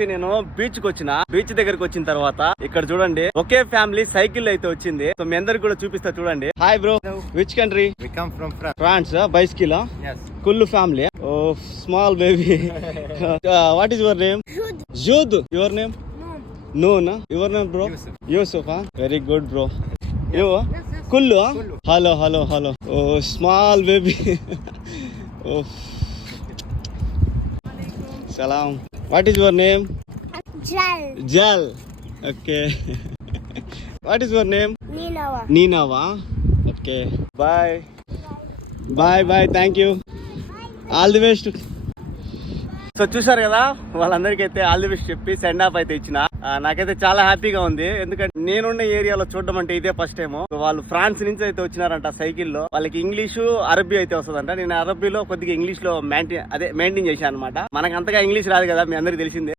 నేను బీచ్ కి వచ్చిన బీచ్ దగ్గరకు వచ్చిన తర్వాత ఇక్కడ చూడండి ఒకే ఫ్యామిలీ సైకిల్ అయితే వచ్చింది. సో మీ అందరికి కూడా చూపిస్తా చూడండి. Hi bro, which country? We come from France. France. Bicycle Yes. కుల్లు family. Oh small baby. What is your name? Jude. Your name? నూన్. Your name bro? Yusuf. Yusuf. Very good bro. You కుల్లు. Hello hello hello. Oh small baby. Oh సలాం. What is your name? Jal. Okay. What is your name? Ninawa. Okay. Bye. Bye. Thank you. All the best. So చూసారు కదా, వాళ్ళందరికీ అయితే all the best చెప్పి send off అయితే ఇచ్చిన. నాకైతే చాలా హ్యాపీగా ఉంది. ఎందుకంటే నేనున్న ఏరియాలో చూడడం అంటే ఇదే ఫస్ట్ టైం. వాళ్ళు ఫ్రాన్స్ నుంచి అయితే వచ్చినారంట సైకిల్లో. వాళ్ళకి ఇంగ్లీషు అరబీ అయితే వస్తుందంట. నేను అరబీలో కొద్దిగా ఇంగ్లీష్ లో మెయింటైన్ చేశాను అనమాట. మనకు అంతగా ఇంగ్లీష్ రాదు కదా, మీ అందరికి తెలిసిందే.